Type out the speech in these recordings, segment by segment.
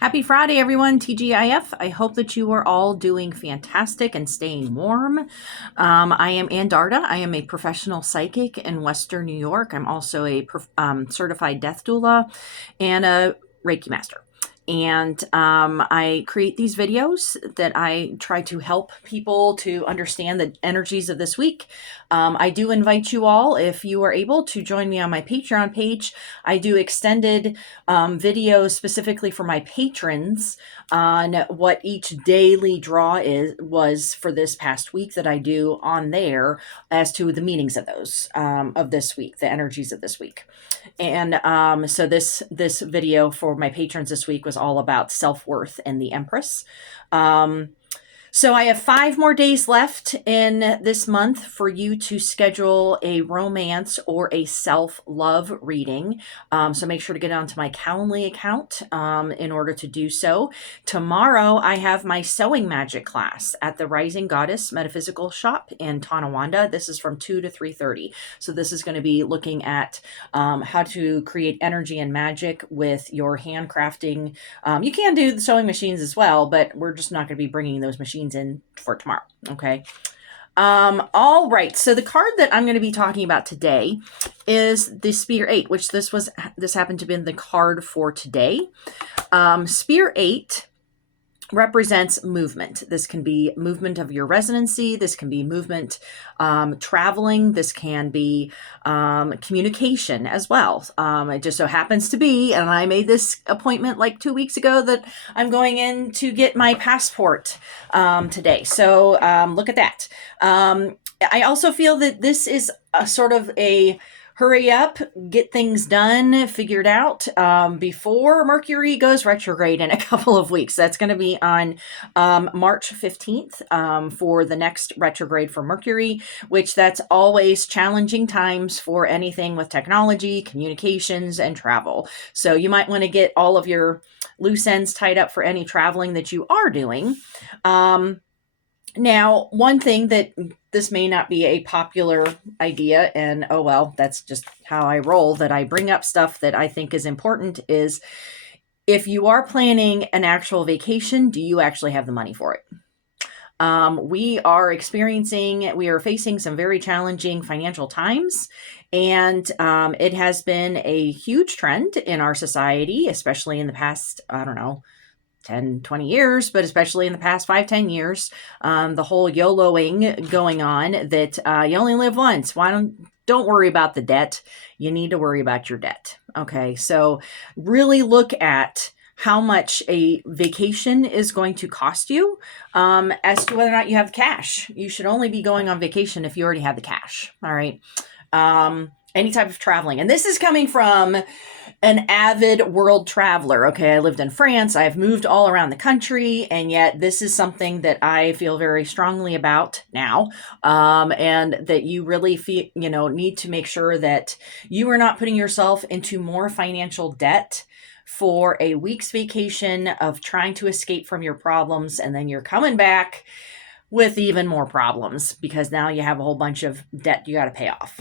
Happy Friday, everyone. TGIF. I hope that you are all doing fantastic and staying warm. I am Ann Darda. I am a professional psychic in Western New York. I'm also a certified death doula and a Reiki master. And I create these videos that I try to help people to understand the energies of this week. I do invite you all, if you are able, to join me on my Patreon page. I do extended videos specifically for my patrons on what each daily draw was for this past week that I do on there as to the meanings of those of this week, the energies of this week. And so this video for my patrons this week was all about self-worth and the Empress. So I have 5 more days left in this month for you to schedule a romance or a self-love reading. So make sure to get onto my Calendly account in order to do so. Tomorrow I have my sewing magic class at the Rising Goddess Metaphysical Shop in Tonawanda. This is from 2 to 3:30. So this is going to be looking at how to create energy and magic with your handcrafting. You can do the sewing machines as well, but we're just not going to be bringing those machines in for tomorrow. Okay. All right. So the card that I'm going to be talking about today is the Spear 8, which this happened to be the card for today. Spear 8 represents movement. This can be movement of your residency. This can be movement traveling. This can be communication as well. It just so happens to be, and I made this appointment like 2 weeks ago, that I'm going in to get my passport today. So look at that. I also feel that this is a sort of a hurry up, get things done, figured out before Mercury goes retrograde in a couple of weeks. That's going to be on March 15th for the next retrograde for Mercury, which that's always challenging times for anything with technology, communications, and travel. So you might want to get all of your loose ends tied up for any traveling that you are doing. Now, one thing that this may not be a popular idea, and oh well, that's just how I roll, that I bring up stuff that I think is important, is if you are planning an actual vacation, do you actually have the money for it? We are facing some very challenging financial times, and it has been a huge trend in our society, especially in the past, 10, 20 years, but especially in the past 5, 10 years, the whole YOLOing going on, that you only live once. Don't worry about the debt. You need to worry about your debt. Okay. So really look at how much a vacation is going to cost you as to whether or not you have the cash. You should only be going on vacation if you already have the cash. All right. Any type of traveling. And this is coming from an avid world traveler. Okay, I lived in France. I've moved all around the country, and yet this is something that I feel very strongly about now, and that you really need to make sure that you are not putting yourself into more financial debt for a week's vacation of trying to escape from your problems, and then you're coming back with even more problems because now you have a whole bunch of debt you got to pay off.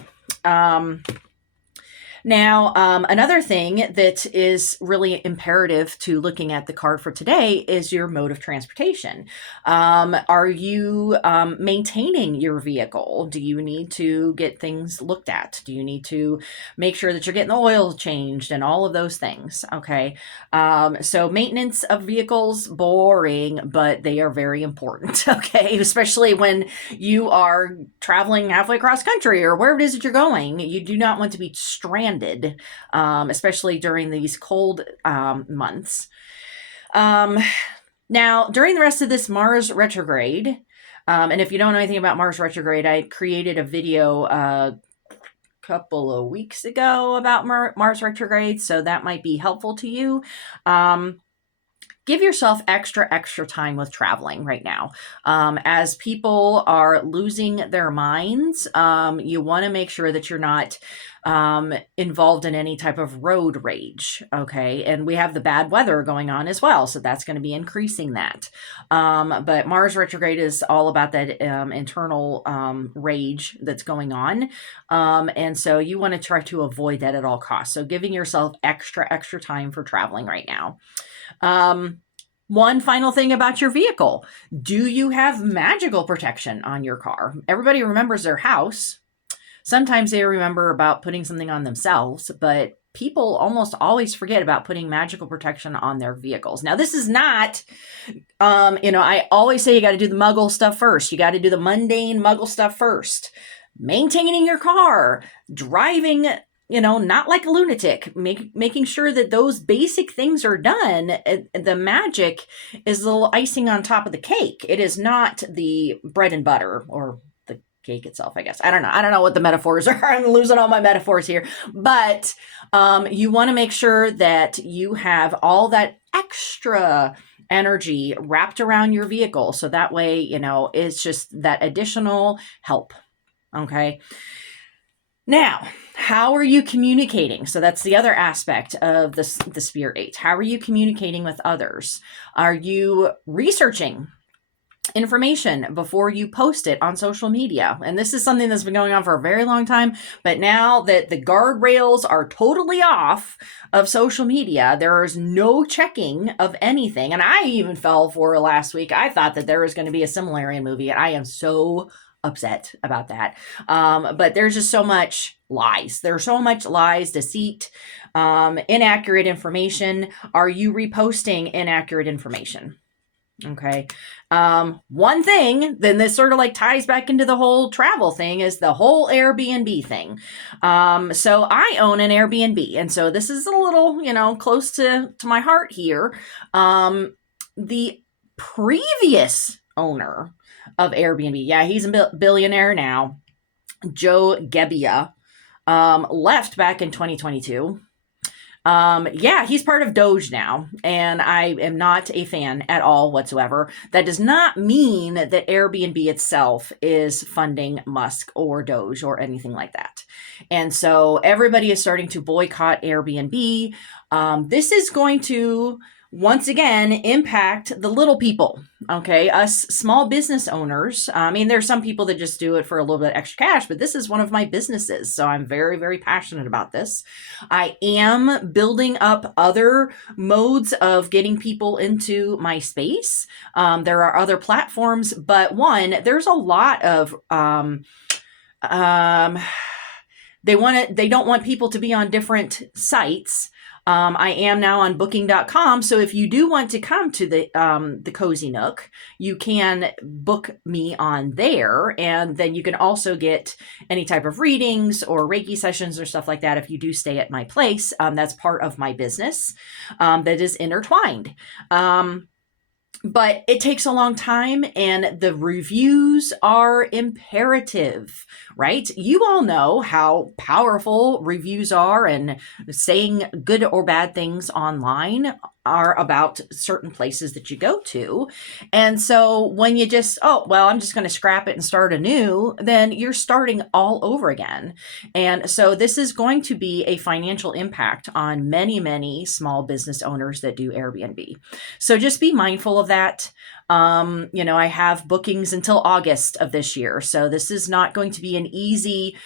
Now, another thing that is really imperative to looking at the card for today is your mode of transportation. Are you maintaining your vehicle? Do you need to get things looked at? Do you need to make sure that you're getting the oil changed and all of those things? Okay. So maintenance of vehicles, boring, but they are very important. Okay. Especially when you are traveling halfway across country or wherever it is that you're going. You do not want to be stranded, especially during these cold months. Now, during the rest of this Mars retrograde, and if you don't know anything about Mars retrograde, I created a video a couple of weeks ago about Mars retrograde, so that might be helpful to you. Give yourself extra time with traveling right now. As people are losing their minds, you want to make sure that you're not involved in any type of road rage. Okay. And we have the bad weather going on as well. So that's going to be increasing that. But Mars retrograde is all about that internal rage that's going on. And so you want to try to avoid that at all costs. So giving yourself extra time for traveling right now. One final thing about your vehicle. Do you have magical protection on your car? Everybody remembers their house. Sometimes they remember about putting something on themselves, but people almost always forget about putting magical protection on their vehicles. Now, this is not, I always say you got to do the muggle stuff first. You got to do the mundane muggle stuff first. Maintaining your car, driving, not like a lunatic, making sure that those basic things are done. The magic is the little icing on top of the cake. It is not the bread and butter or the cake itself, I guess. I don't know what the metaphors are. I'm losing all my metaphors here. But you want to make sure that you have all that extra energy wrapped around your vehicle. So that way, it's just that additional help. Okay. Now, how are you communicating? So that's the other aspect of the Spirit 8. How are you communicating with others? Are you researching information before you post it on social media? And this is something that's been going on for a very long time. But now that the guardrails are totally off of social media, there is no checking of anything. And I even fell for last week. I thought that there was going to be a Silmarillion movie, and I am so upset about that. But there's just so much lies. There's so much lies, deceit, inaccurate information. Are you reposting inaccurate information? Okay. One thing, then this sort of like ties back into the whole travel thing, is the whole Airbnb thing. So I own an Airbnb, and so this is a little, close to my heart here. The previous owner of Airbnb, yeah, he's a billionaire now, Joe Gebbia, left back in 2022. He's part of Doge now, and I am not a fan at all whatsoever. That does not mean that Airbnb itself is funding Musk or Doge or anything like that. And so everybody is starting to boycott Airbnb. This is going to once again impact the little people, okay? Us small business owners. I mean, there's some people that just do it for a little bit extra cash, but this is one of my businesses, so I'm very, very passionate about this. I am building up other modes of getting people into my space. There are other platforms, but there's a lot of they don't want people to be on different sites. I am now on booking.com. So if you do want to come to the Cozy Nook, you can book me on there. And then you can also get any type of readings or Reiki sessions or stuff like that if you do stay at my place. That's part of my business that is intertwined. But it takes a long time, and the reviews are imperative, right? You all know how powerful reviews are, and saying good or bad things online are about certain places that you go to. And so when you just, I'm just going to scrap it and start anew, then you're starting all over again. And so this is going to be a financial impact on many, many small business owners that do Airbnb. So just be mindful of that. I have bookings until August of this year. So this is not going to be an easy,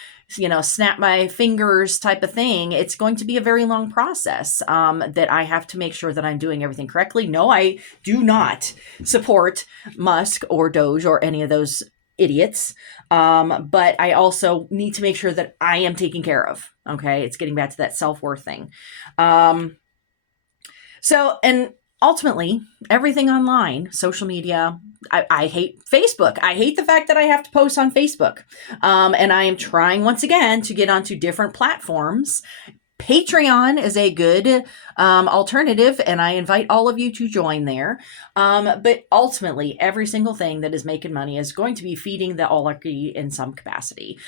snap my fingers type of thing. It's going to be a very long process that I have to make sure that I'm doing everything correctly. No, I do not support Musk or Doge or any of those idiots. But I also need to make sure that I am taken care of. Okay. It's getting back to that self-worth thing. And ultimately, everything online, social media, I hate Facebook. I hate the fact that I have to post on Facebook. And I am trying once again to get onto different platforms. Patreon is a good alternative, and I invite all of you to join there. But ultimately, every single thing that is making money is going to be feeding the oligarchy in some capacity.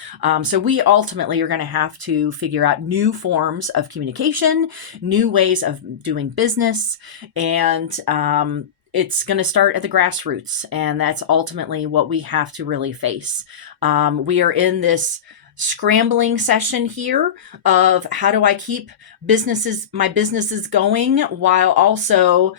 So we ultimately are going to have to figure out new forms of communication, new ways of doing business, and it's going to start at the grassroots, and that's ultimately what we have to really face. We are in this scrambling session here of how do I keep my businesses going while also,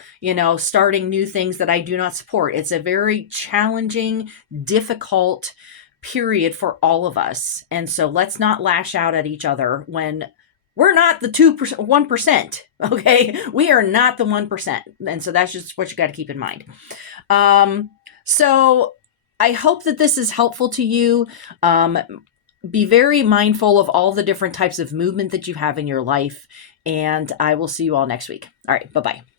starting new things that I do not support. It's a very challenging, difficult period for all of us. And so let's not lash out at each other when we're not the 2%, 1%. Okay. We are not the 1%. And so that's just what you got to keep in mind. So I hope that this is helpful to you. Be very mindful of all the different types of movement that you have in your life. And I will see you all next week. All right. Bye-bye.